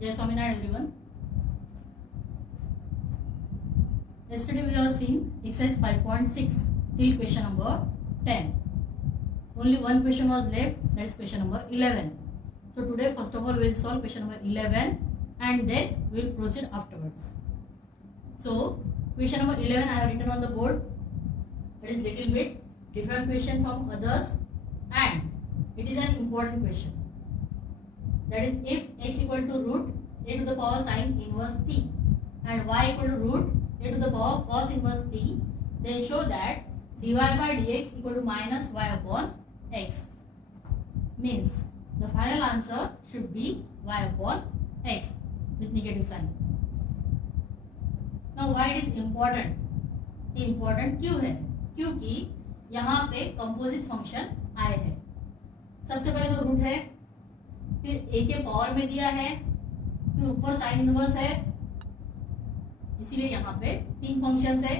Jai Swaminarayan everyone. Yesterday we have seen exercise 5.6 till question number 10. Only one question was left, that is question number 11. So today first of all we will solve question number 11 and then we will proceed afterwards. So question number 11 I have written on the board. It is little bit different question from others and it is an important question. That is, if x equal to root a to the power sine inverse t and y equal to root a to the power cos inverse t, then show that dy by dx equal to minus y upon x. Means the final answer should be y upon x with negative sign. Now why it is important? Important क्यों है? क्योंकि यहाँ पे composite function आए हैं. सबसे पहले तो रूट है, फिर a के पावर में दिया है, फिर ऊपर साइन इनवर्स है, इसीलिए यहाँ पे तीन फंक्शंस है.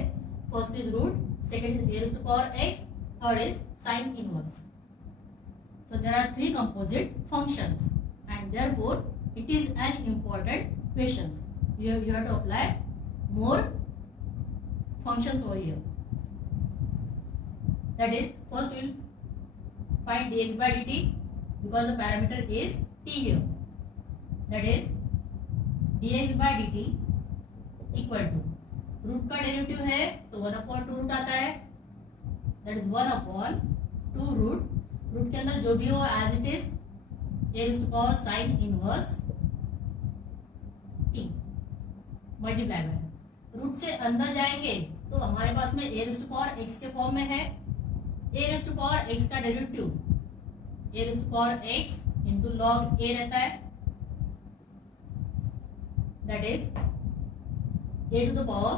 First is root, second is a raised to power x, third is sine inverse. So there are three composite functions and therefore it is an important questions. You have to apply more functions over here. That is, first we will find dx by dt because the parameter is t here. That is, dx by dt equal to root का derivative है तो 1/2 रूट आता है. That is 1/2 root. Root के अंदर जो भी हो as it is a raised to power sin inverse t multiply by. Root से अंदर जाएंगे तो हमारे पास में a raised to power x के फॉर्म में है. a raised to power x का derivative a raised to power x into log a रहता है. That is a to the power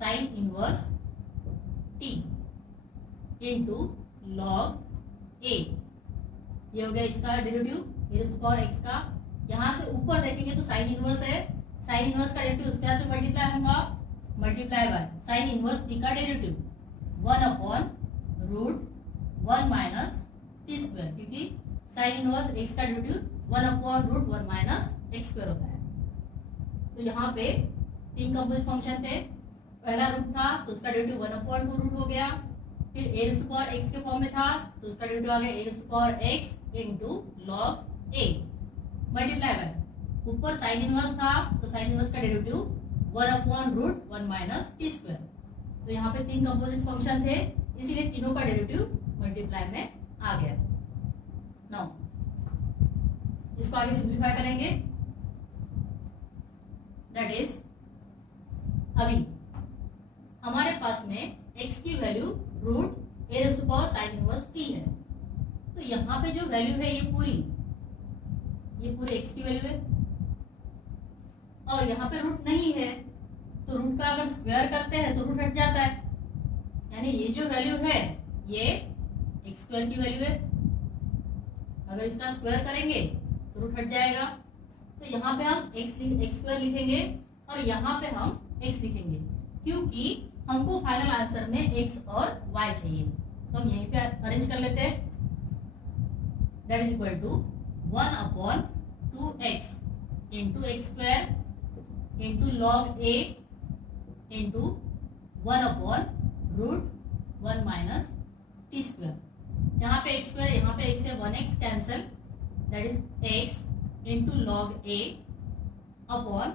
sin inverse t into log a. ये हो गया इसका derivative a raised to power x का. यहाँ से ऊपर देखेंगे तो साइन इनवर्स है. साइन इनवर्स का डेरिवेटिव उसके साथ मल्टीप्लाई होगा, multiply by sine inverse t का डेरिवेटिव 1/√1 माइनस टी स्क्वायर, क्योंकि साइन इनवर्स x का डेरिवेटिव 1/√1 माइनस x स्क्वायर होता है. तो यहाँ पे तीन कंपोजिट फंक्शन थे. पहला रूट था तो उसका डेरिवेटिव 1/2 रूट हो गया. फिर a raised to power x के फॉर्म में था तो उसका डेरिवेटिव आ गया a raised to power x into log a multiply by ऊपर साइन इनवर्स था तो साइन इनवर्स का डेरिवेटिव 1/√1 माइनस टी स्क्वायर. तो यहाँ पे तीन कंपोजिट फंक्शन थे, इसीलिए तीनों का डेरिवेटिव मल्टीप्लाई में आ गया. नाउ इसको आगे सिंप्लीफाई करेंगे. दैट इज, अभी हमारे पास में x की value root a raised to power sin inverse t है. तो यहाँ पे जो वैल्यू है ये पूरी x की वैल्यू है और यहाँ पे रूट नहीं है तो रूट का अगर स्क्वायर करते हैं तो रूट हट जाता है. यानी ये जो वैल्यू है ये x स्क्वायर की वैल्यू है. अगर इसका स्क्वायर करेंगे तो रूट हट जाएगा. तो यहाँ पे हम x स्क्वायर लिखेंगे और यहाँ पे हम x लिखेंगे क्योंकि हमको फाइनल आंसर में x और y चाहिए. तो हम यहीं पे अरेंज कर लेते हैं. That is equal to 1/2x into x square into log a into 1/√1 minus t square. यहाँ पे x स्क्वायर, यहाँ पे x है 1x cancel. That is x into log a upon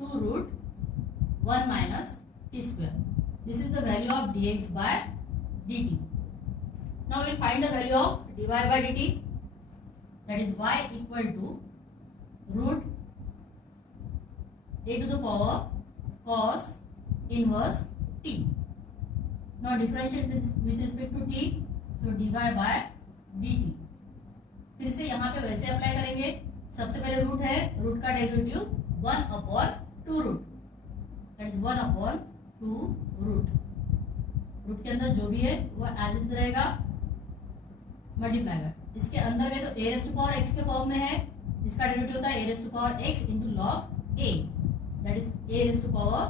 2√1 minus t square. This is the value of dx by dt. Now we will find the value of dy by dt. That is y equal to root a to the power cos inverse t. Now differentiate this with respect to t. So dy by dt. फिर से यहाँ पे वैसे अप्लाई करेंगे. सबसे पहले रूट है, root का derivative 1/2 root. That is 1/2 root. Root के अंदर जो भी है वो एज इट रहेगा, मल्टीप्लाई बाय. इसके अंदर में तो a raised to power x के फॉर्म में है, इसका डेरिवेटिव होता है a raised to power x into log a. That is a raised to power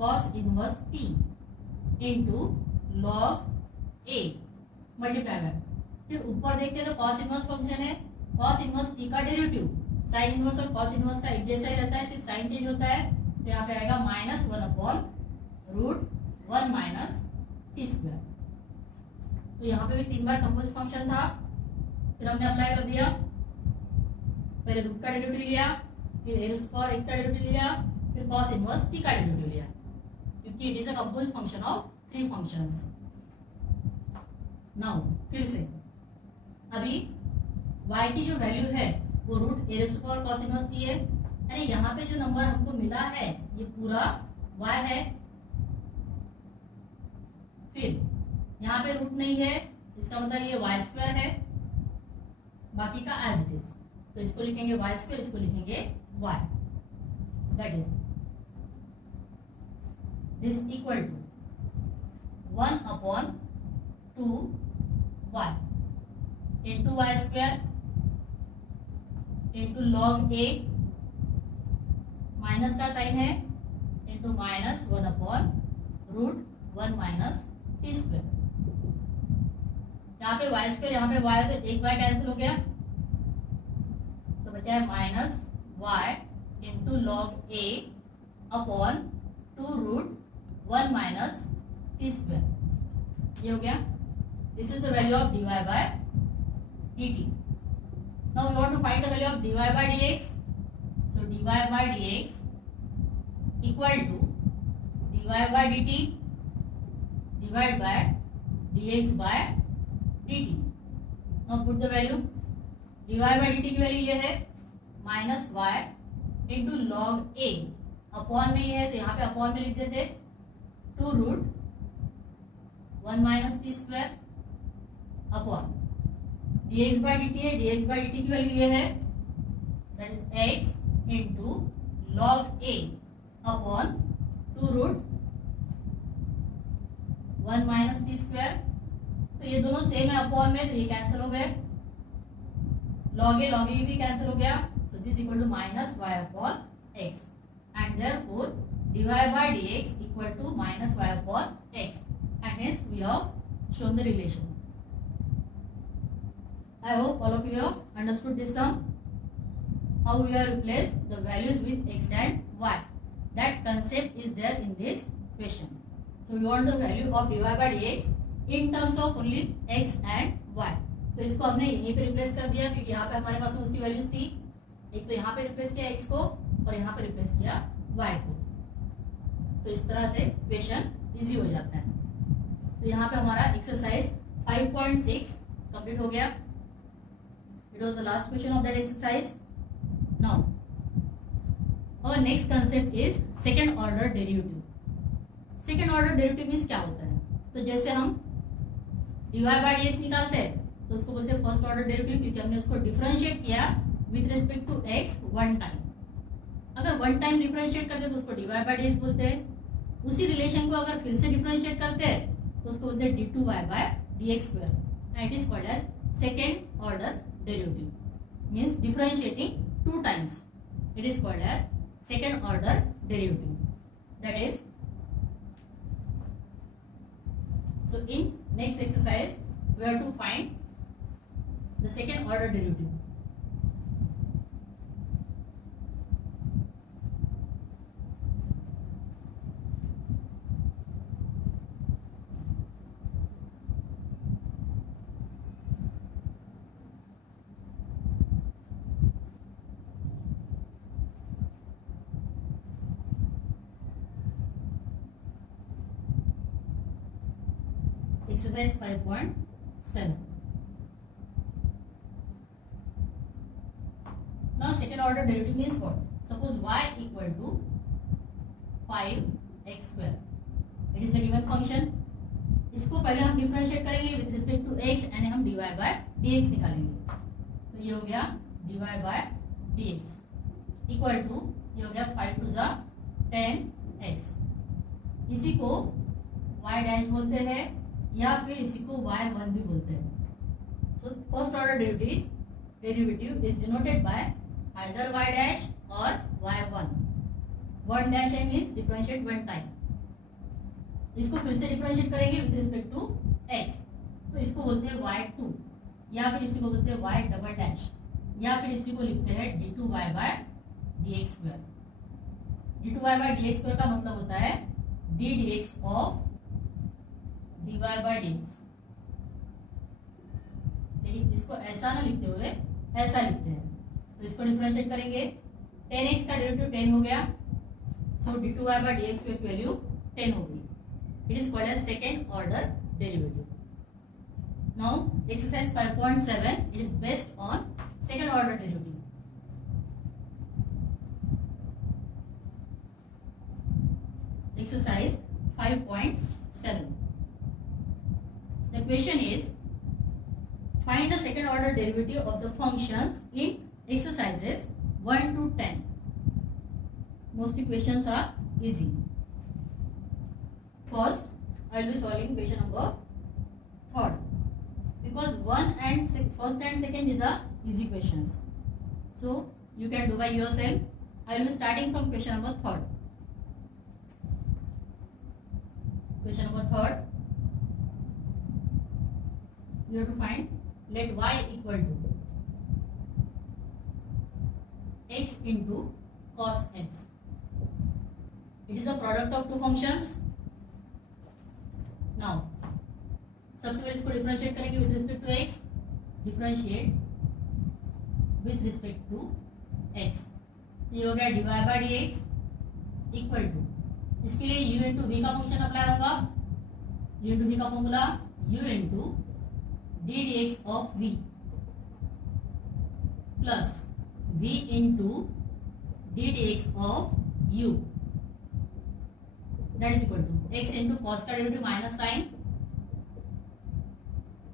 cos inverse t into log a multiply by. फिर ऊपर देखते हैं तो cos इनवर्स फंक्शन है. cos इनवर्स t का डेरिवेटिव साइन इनवर्स और cos inverse का एक जैसा ही रहता है, सिर्फ साइन चेंज होता है। तो यहाँ पे आएगा -1/√1 माइनस टी स्क्वायर। तो यहाँ पे भी 3 बार कंपोजिट फंक्शन था, फिर हमने अप्लाई कर दिया। पहले रूट का डेरिवेटिव लिया, फिर a स्क्वायर x का डेरिवेटिव लिया, फिर cos इनवर्स t का डेरिवेटिव लिया, क्योंकि it is a composite function of 3 functions. Now फिर से अभी y की जो वैल्यू है वो √a square cos inverse t है, यानी यहाँ पे जो नंबर हमको मिला है ये पूरा y है। फिर यहाँ पे रूट नहीं है, इसका मतलब ये y स्क्वायर है, बाकी का एज इट इज। तो इसको लिखेंगे y स्क्वायर, इसको लिखेंगे y। That is this equal to 1/2y into y square into log a, minus का साइन है, इंटू -1/√1 माइनस टी स्क्वायर। यहाँ पे वाई स्क्वायर, यहाँ पे y है तो एक y कैंसिल हो गया, तो बचा है -y into log a upon 2√1 minus t square. ये हो गया। This is the value of dy by dt. Now we want to find the value of dy by dx. So dy by dx equal to dy by dt divided by dx by dt. Now put the value. dy by dt की वैल्यू ये है -y into log a, upon में ये है तो यहाँ पे अपॉन में लिख देते 2√1 minus t square upon dx by dt है, dx by dt की वैल्यू ये है, that is x into log a upon 2√1 minus t square. तो ये दोनों सेम है अपॉन में, तो ये कैंसिल हो गए, लॉग a भी कैंसिल हो गया। So this equal to -y upon x and therefore dy by dx equal to -y upon x and hence we have shown the relation. I hope all of you have understood this sum. How we have replaced the values with x and y. That concept is there in this question. So we want the value of dy by dx in terms of only x and y. तो इसको हमने यहीं पे रिप्लेस कर दिया, क्योंकि यहाँ पे हमारे पास उसकी वैल्यूज थी। एक तो यहाँ पे रिप्लेस किया x को और यहाँ पे रिप्लेस किया y को। तो इस तरह से क्वेश्चन इजी हो जाता है। तो यहाँ पे हमारा एक्सरसाइज 5.6 कंप्लीट हो गया। It was the last question of that exercise. Now, our next concept is second order derivative. Second order derivative means क्या होता है? तो जैसे हम dy by dx निकालते हैं तो उसको बोलते हैं फर्स्ट ऑर्डर डेरिवेटिव, क्योंकि हमने उसको डिफरेंशिएट किया with respect to x one time. अगर वन टाइम डिफरेंशिएट करते हैं तो उसको dy by dx बोलते हैं। उसी रिलेशन को अगर फिर से डिफरेंशिएट करते हैं तो उसको बोलते हैं d2y by dx square, and it is called as second order derivative. Means differentiating two times. It is called as second order derivative. That is, so in next exercise we have to find the second order derivative. Exercise 5.7. Now second order derivative means what? Suppose y equal to 5x square. It is the given function. इसको पहले हम डिफरेंशिएट करेंगे with respect to x यानी हम dy by dx निकालेंगे। तो ये हो गया dy by dx equal to ये हो गया 5 to the 10x। इसी को y डैश बोलते हैं या फिर इसी को y1 भी बोलते हैं। So first order derivative is denoted by either y dash और y1। वन डैश है मींस डिफरेंशिएट वन टाइम। इसको फिर से डिफरेंशिएट करेंगे विद रिस्पेक्ट टू x, तो इसको बोलते हैं y2 या फिर इसी को बोलते हैं y डबल डैश। या फिर इसी को लिखते हैं d2y by dx square. d2y by dx square का मतलब होता है d dx of dy by dx। लेकिन इसको ऐसा ना लिखते हुए ऐसा लिखते हैं, तो इसको डिफरेंशिएट करेंगे। 10x का डेरिवेटिव 10 हो गया, so d2y by dx square की वैल्यू 10 हो गई। It is called as second order derivative. Now exercise 5.7 it is based on second order derivative. Exercise 5.7. The question is find the second order derivative of the functions in exercises 1 to 10. Mostly questions are easy. First, I will be solving question number 3rd, because first and second is a easy questions, so you can do by yourself. I will be starting from question number 3rd. Question number 3rd, you have to find let y equal to x into cos x. It is a product of two functions. Now सबसे पहले इसको डिफरेंशिएट करेंगे with respect to x, differentiate with respect to x। ये हो गया dy by dx equal to, इसके लिए u into v का फंक्शन अप्लाई होगा। u इंटू v का formula u into D dx of v plus v into D dx of u, that is equal to x into cos का derivative minus sine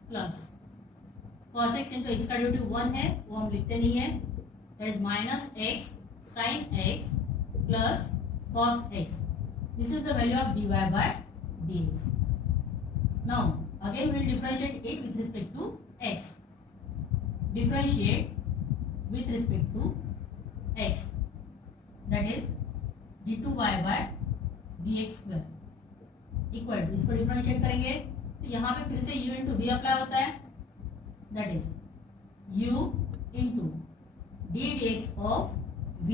plus cos x into x का derivative 1 है, वो हम लिखते नहीं है, that is minus x sine x plus cos x. This is the value of dy by dx. Now again we will differentiate it with respect to x. Differentiate with respect to x, that is d2y by dx square equal to, इसको डिफरेंशिएट करेंगे तो यहाँ पे फिर से u into we apply होता है, that is u into D dx of v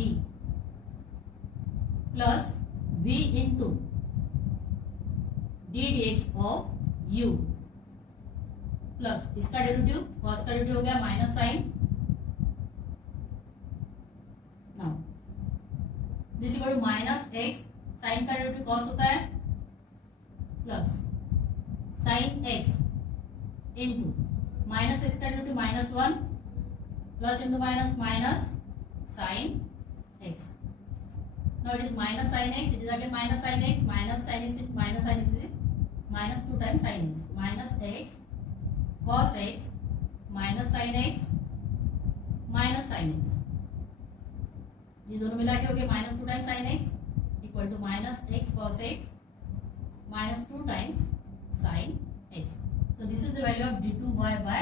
plus v into D dx of u plus इसका डेरिवेटिव कॉस का डेरिवेटिव हो गया minus sine. Now this equal to minus x, sine का derivative cos होता है, plus sine x into minus x का derivative minus 1 plus into minus minus sine x. Now it is minus sine x, it is again minus sine x, minus sine x, minus sine x minus 2 times sine x, minus x cos x minus sine x minus sine x, ये दोनों मिला के हो गया minus 2 times sine x equal to minus x cos x minus 2 times sine x. So this is the value of d2y by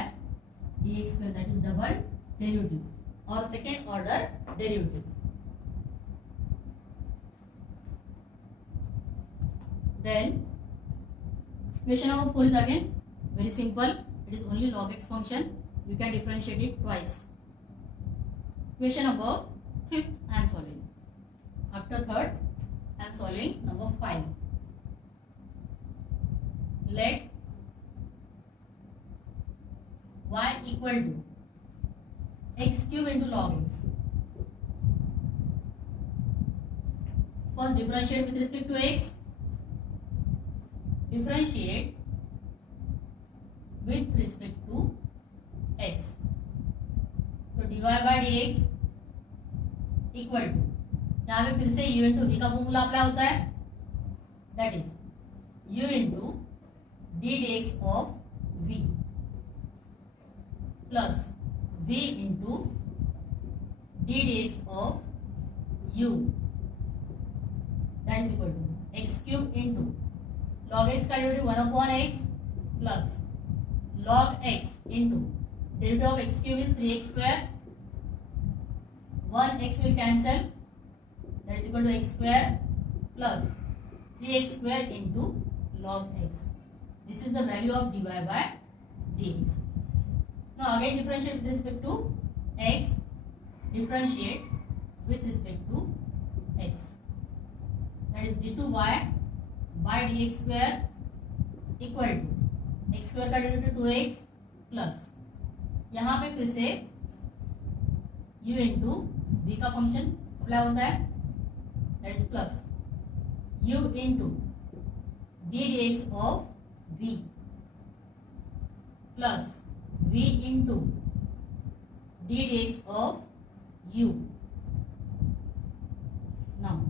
dx square, that is double derivative or second order derivative. Then question number 4 is again very simple. It is only log x function. You can differentiate it twice. Question number 5th I am solving. After 3rd I am solving number 5. Let y equal to x cube into log x. First differentiate with respect to x. Differentiate with respect to x. तो dy by dx equal to, यहाँ पे फिर से u into v का formula apply होता है, that is u into D dx of v plus v into D dx of u, that is equal to x cube into log x का derivative 1 upon x plus log x into derivative of x cube is 3x square, 1 x will cancel, that is equal to x square plus 3x square into log x. This is the value of dy by dx. Now again differentiate with respect to x differentiate with respect to x, that is d2y by dx square equal to x square का derivative 2x plus यहाँ पे फिर से u into v का function apply होता है, that is plus u into D D x of v plus v into D D x of u. Now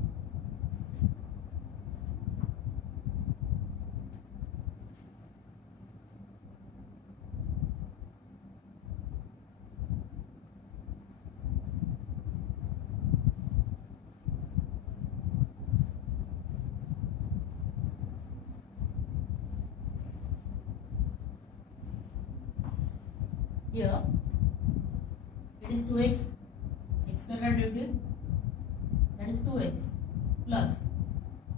here it is 2x x square का derivative that is 2x plus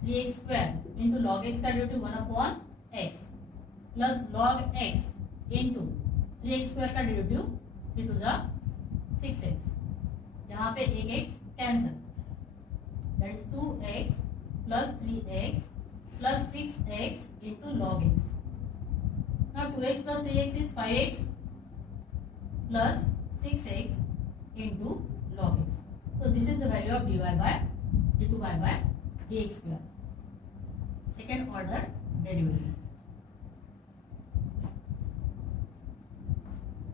3x square into log x का derivative 1 upon x plus log x into 3x square का derivative 3 to the 6x, यहाँ पे एक x cancel, that is 2x plus 3x plus 6x into log x. Now 2x plus 3x is 5x plus 6x into log x. So this is the value of dy by d2y by dx square, second order derivative.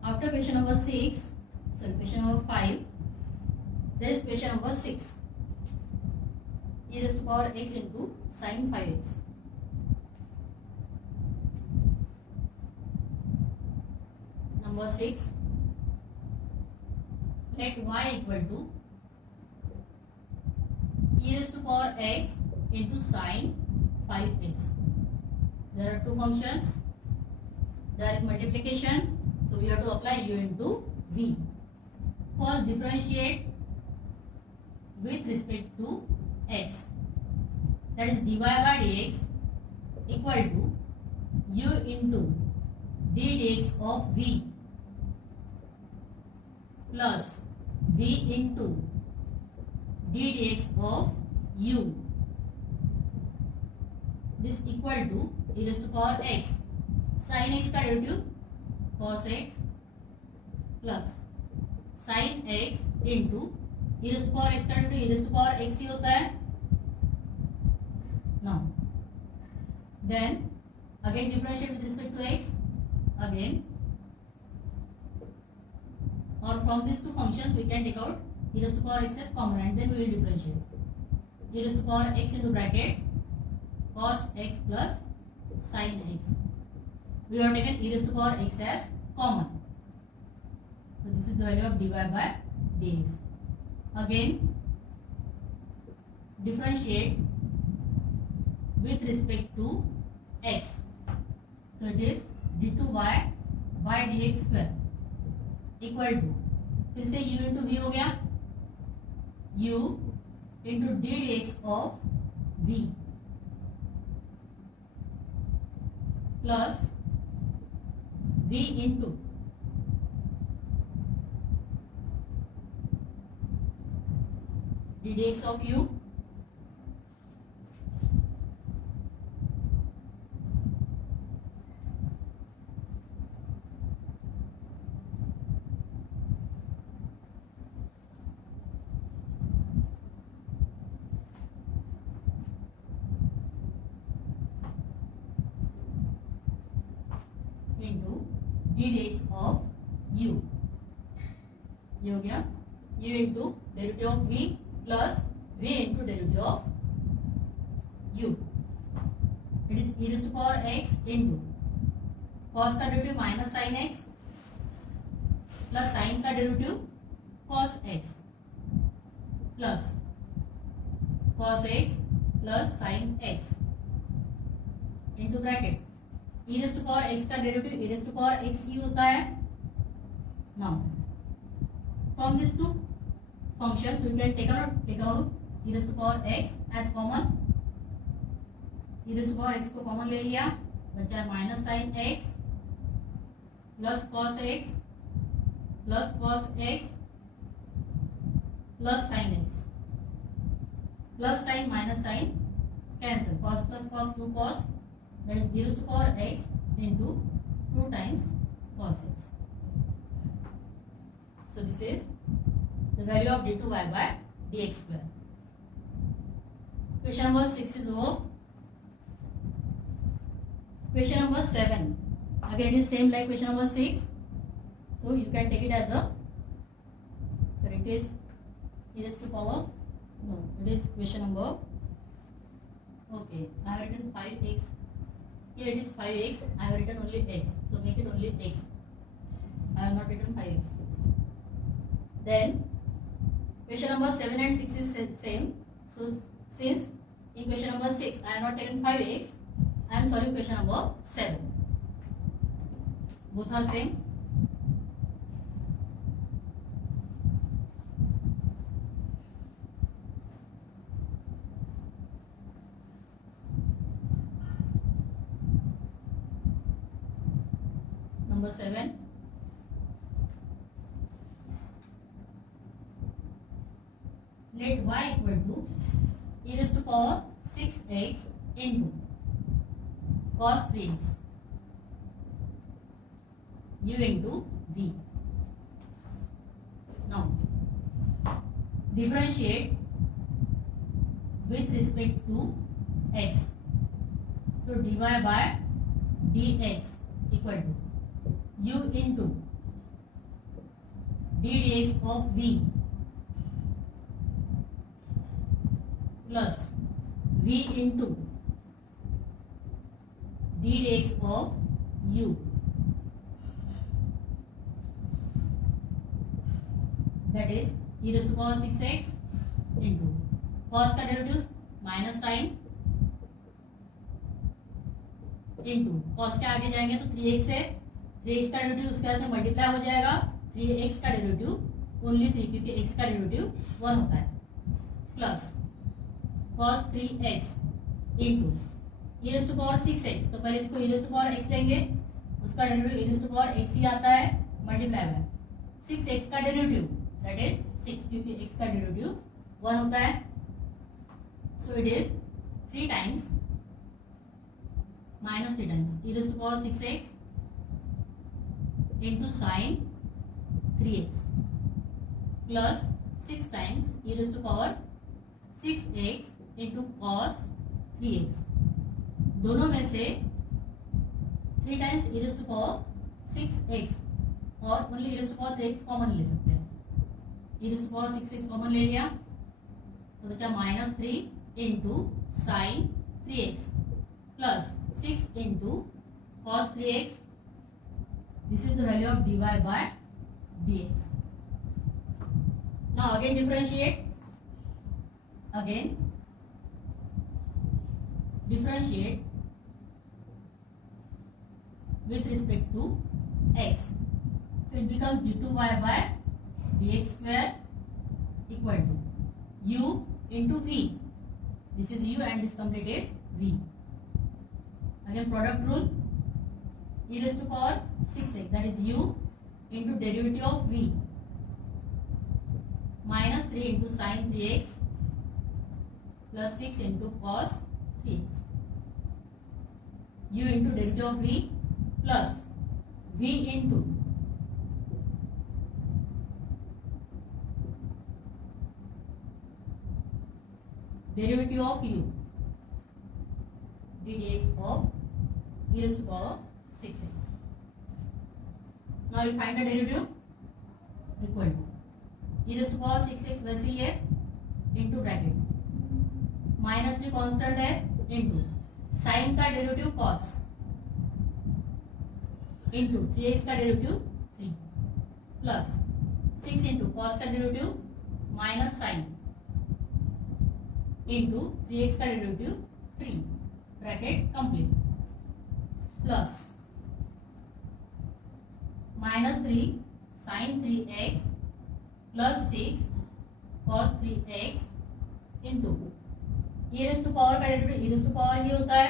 After question number 6, so question number 5, there is question number 6, e raised to power x into sin 5x. Number 6, let y equal to e raised to power x into sin 5x. There are two functions, there is multiplication, so we have to apply u into v. First differentiate with respect to x, that is dy by dx equal to u into d dx of v plus v into d dx of u. This equal to e raised to power x, sin x का derivative cos x plus sin x into e raised to power x का derivative e raised to power x ही होता है. Now then again differentiate with respect to x again, or from these two functions we can take out e raised to power x as common and then we will differentiate. E raised to power x into bracket cos x plus sin x. We have taken e raised to power x as common. So this is the value of dy by dx. Again differentiate with respect to x. So it is d2y by dx square equal to, फिर से u into v हो गया, u into d dx of v plus v into d dx of u into d dx of u. ये हो गया u into derivative of v plus v into derivative of u. It is e raised to power x into cos का derivative minus sine x plus sine का derivative cos x plus cos x plus sine x into bracket e raised to power x का derivative e raised to power x ही होता है. Now from these two functions we can take out e raised to power x as common. e raised to power x को common ले लिया, बचा है minus sine x plus cos x plus sin x, plus sign minus sign cancel, cos plus cos 2 cos, that is e raised to power x into 2 times cos x. So this is the value of d2y by dx square. Question number 6 is over. Question number 7. Again it is same like question number 6. So you can take it as a, so it is e raised to power, no, it is question number, okay, I have written 5x, here it is 5x, I have written only x, so make it only x, I have not written 5x. Then question number 7 and 6 is same, so since in question number 6 I have not taken 5x, I am solving question number 7, both are same. Number 7. Let y equal to e raised to power 6x into cos 3x u into v. Now differentiate with respect to x. So dy by dx equal to u into d dx of v plus v into d dx of u. That is e raised to power 6x into cos का derivative minus sine into cos के आगे जाएंगे तो 3x है, 3x का डेरिवेटिव उसके बाद में मल्टीप्लाई हो जाएगा 3x का डेरिवेटिव ओनली 3 क्योंकि x का डेरिवेटिव 1 होता है plus cos 3x into e raised to power 6x, तो पहले इसको e raised to power x लेंगे, उसका derivative e raised to power x ही आता है मल्टीप्लाई बाय 6x का डेरिवेटिव दैट इज 6 क्योंकि x का डेरिवेटिव 1 होता है, so it is 3 times minus 3 times e raised to power 6x into sin 3x plus 6 times e raised to power 6x into cos 3x. दोनों में से 3 times e raised to power 6x और only e raised to power 3x common ले सकते हैं, e raised to power 6x common ले लिया तो बचा माइनस 3 into sine 3x plus 6 into cos 3x. This is the value of dy by dx. Now again differentiate. Again differentiate with respect to x. So it becomes d2y by dx square equal to u into v. This is u and this complete is v. Again product rule, e raised to power 6x, that is u into derivative of v minus 3 into sin 3x plus 6 into cos 3x, u into derivative of v plus v into derivative of u d dx of e raised to power 6x. Now you find the derivative equal to e raised to power 6x वैसे ही है into bracket minus 3 constant है into sine का derivative cos into 3x का derivative 3 plus 6 into cos का derivative minus sine into 3x का derivative 3 bracket complete plus minus 3 sine 3x plus 6 cos 3x into e raised to power का derivative e raised to power ही होता है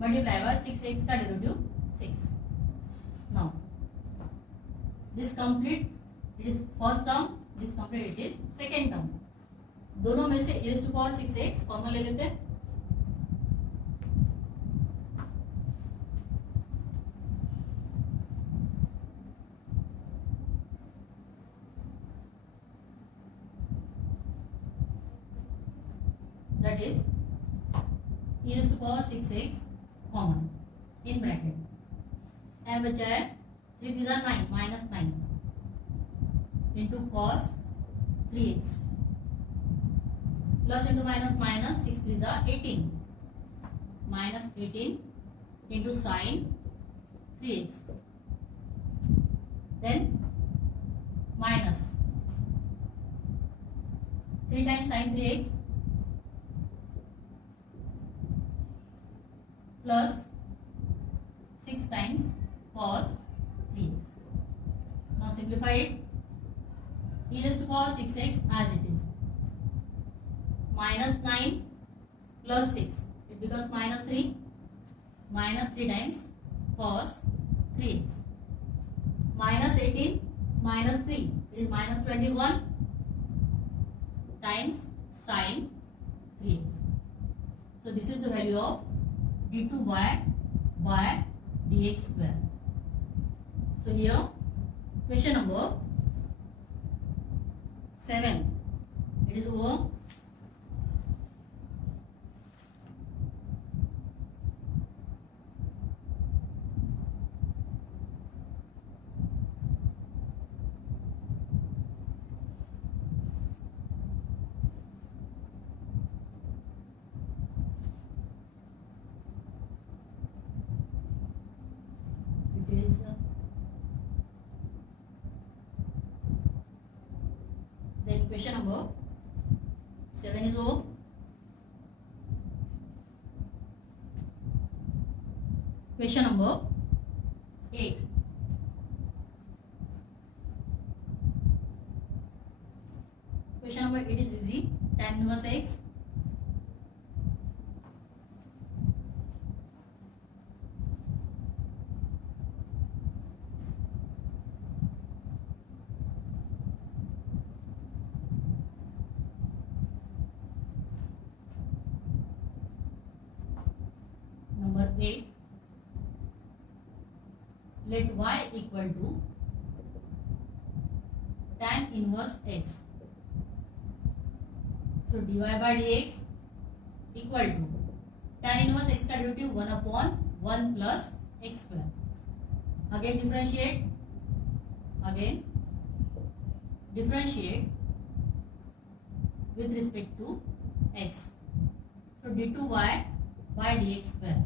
multiply by 6x का derivative 6. Now this complete, it is first term it is complete, it is second term. दोनों में से e raised to power 6x common ले लेते हैं, that is e raised to power 6x common in bracket, एम बचा है 3 3 9 minus 9 into cos 3x plus into minus minus 6 3 18 minus 18 into sine 3x, then minus 3 times sine 3x plus 6 times cos 3x. Now simplify it. E raised to power 6x as it is. Minus 9 plus 6. It becomes minus 3. Minus 3 times cos 3x. Minus 18 minus 3. It is minus 21 times sin 3x. So this is the value of d2y by dx square. So here question number 7, it is over. Then question number 7 is over. Question number 8. Question number 8 is easy. Tan inverse x number 8. Let y equal to tan inverse x. So dy by dx equal to tan inverse x का डेरिवेटिव 1/1 plus x square. Again differentiate with respect to x. So d2y by dx square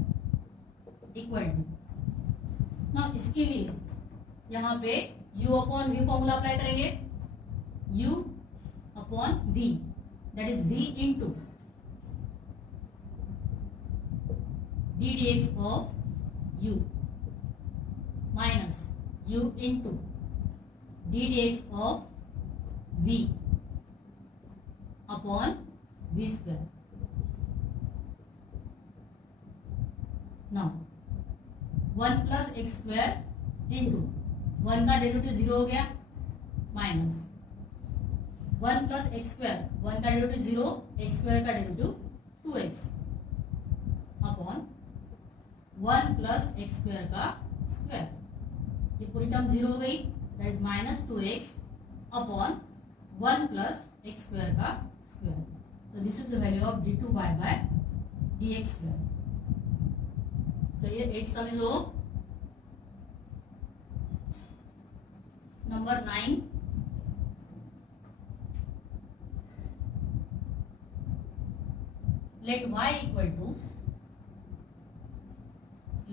equal to, now इसके लिए यहाँ पे u upon v formula apply करेंगे, u upon v, that is v into d dx of u minus u into d dx of v upon v square. Now 1 plus x square into 1 का डेरिवेटिव 0 हो गया, माइनस 1 plus x square, 1 का डेरिवेटिव 0, x square का derivative 2x upon 1 plus x square का स्क्वायर, ये पूरी टर्म 0 हो गई, that is minus 2x upon 1 plus x square का square. So this is the value of d2y by dx square. So here 8 sum is over. Number 9. Let y equal to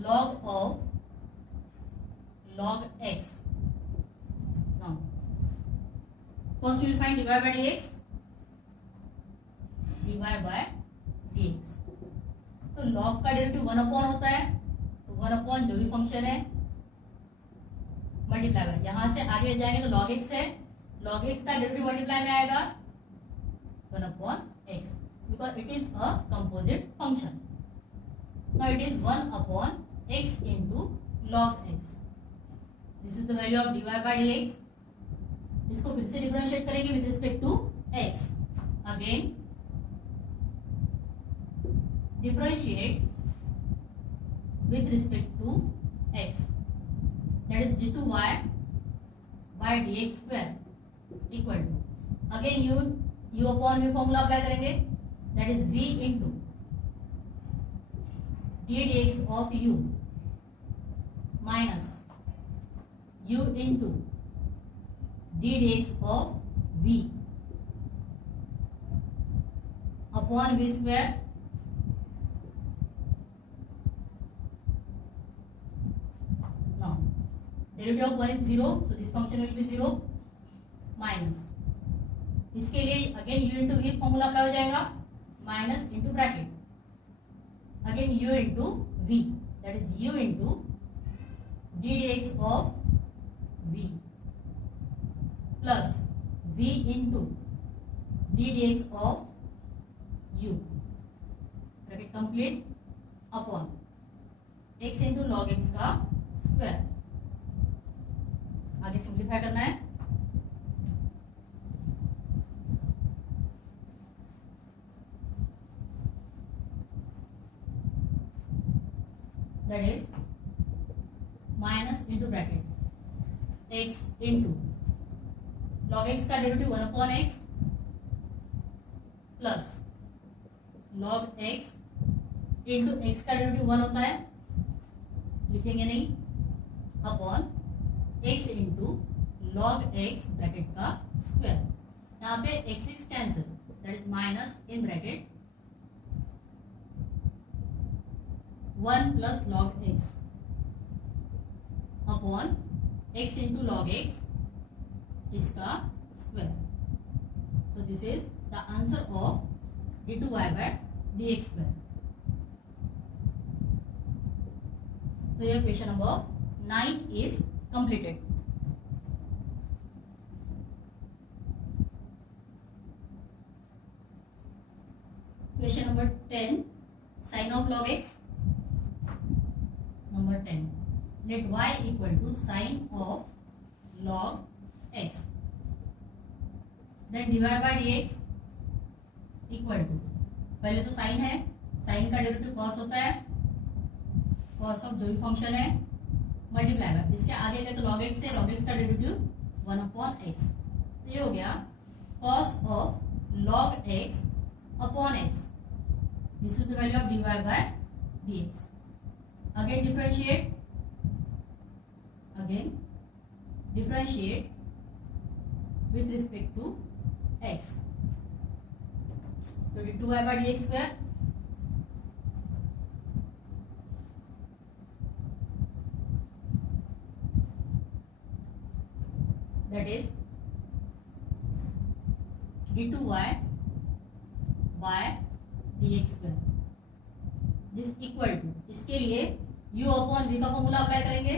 log of log x. Now first we will find dy by dx. dy by dx. तो log का derivative 1/, होता है, तो 1/, जो भी फंक्शन है multiply bye, यहां से आगे जाएंगे तो log x है, log x का डेरिवेटिव मल्टीप्लाई में आएगा 1/x, because it is a composite function. Now it is 1/x into log x. This is the value of dy by dx. इसको फिर से डिफरेंशिएट करेंगे with respect to x. Again differentiate with respect to x, that is d2y by dx square equal to, again u upon v formula apply करेंगे, that is v into d dx of u minus u into d dx of v upon v square derivative of 1 is 0, so this function will be 0 minus, इसके लिए again u into v formula apply हो जाएगा, minus into bracket again u into v, that is u into d dx of v plus v into d dx of u, bracket complete upon x into log x का स्क्वायर. आगे सिंप्लीफाई करना है, that is minus into bracket x into log x का derivative 1 upon x plus log x into x का derivative 1 होता है, लिखेंगे नहीं, upon x into log x bracket का स्क्वायर. यहाँ पे x x cancel, that is minus in bracket 1 plus log x upon x into log x इसका square. So this is the answer of d2y by dx square. तो यह question number 9 is completed. Question number 10, sin of log x. Number 10, let y equal to sin of log x, then dy by dx equal to, पहले तो साइन है, साइन का derivative cos होता है, cos of जो भी फंक्शन है मल्टीप्लाई बाय, इसके आगे गए तो log x है, log x का डेरिवेटिव 1 अपॉन x, तो ये हो गया cos of log x upon x, this is the value of dy by dx. Again differentiate with respect to x, तो d2y by dx square that is d2y by dx square, this equal to, इसके लिए u upon v का formula apply करेंगे,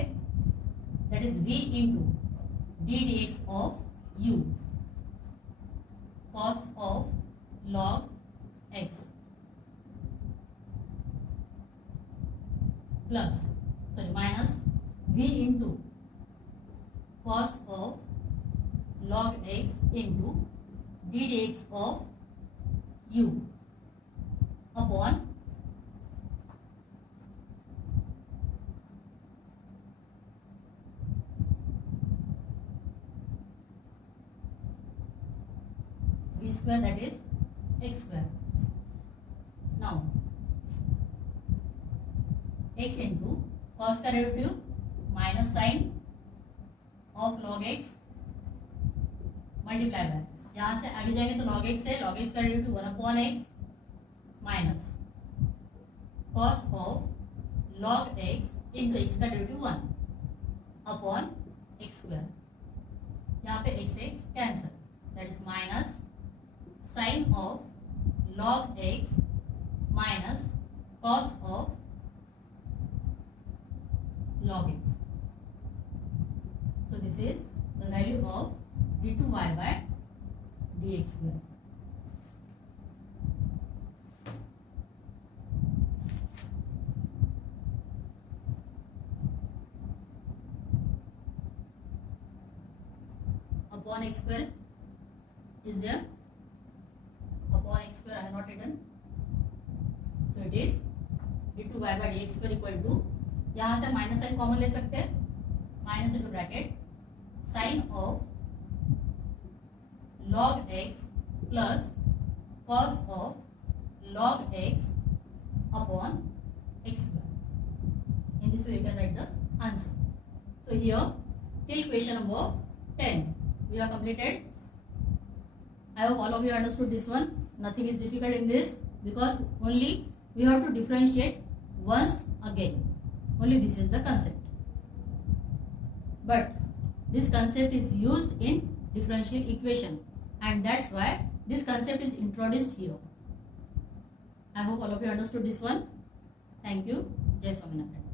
that is v into d dx of u cos of log x plus minus v into cos of log x into d dx of u upon v square, that is x square. Now x into cos का derivative minus sine of log x multiply by, यहाँ से आगे जाएंगे तो log x है, log x का derivative 1 upon x minus cos of log x into x का derivative 1 upon x square, यहाँ पे x x cancel, that is minus sine of log x minus cos of log x. So this is the value of d2y by dx square. upon x square is there. Upon x square I have not written. So it is d2y by dx square equal to, यहाँ से minus sign common ले सकते हैं, minus into bracket sine of log x plus cos of log x upon x square. In this way you can write the answer. So here till question number 10 we have completed. I hope all of you understood this one. Nothing is difficult in this, because only we have to differentiate once again. Only this is the concept. But this concept is used in differential equation, and that's why this concept is introduced here. I hope all of you understood this one. Thank you. Jai Swaminathan.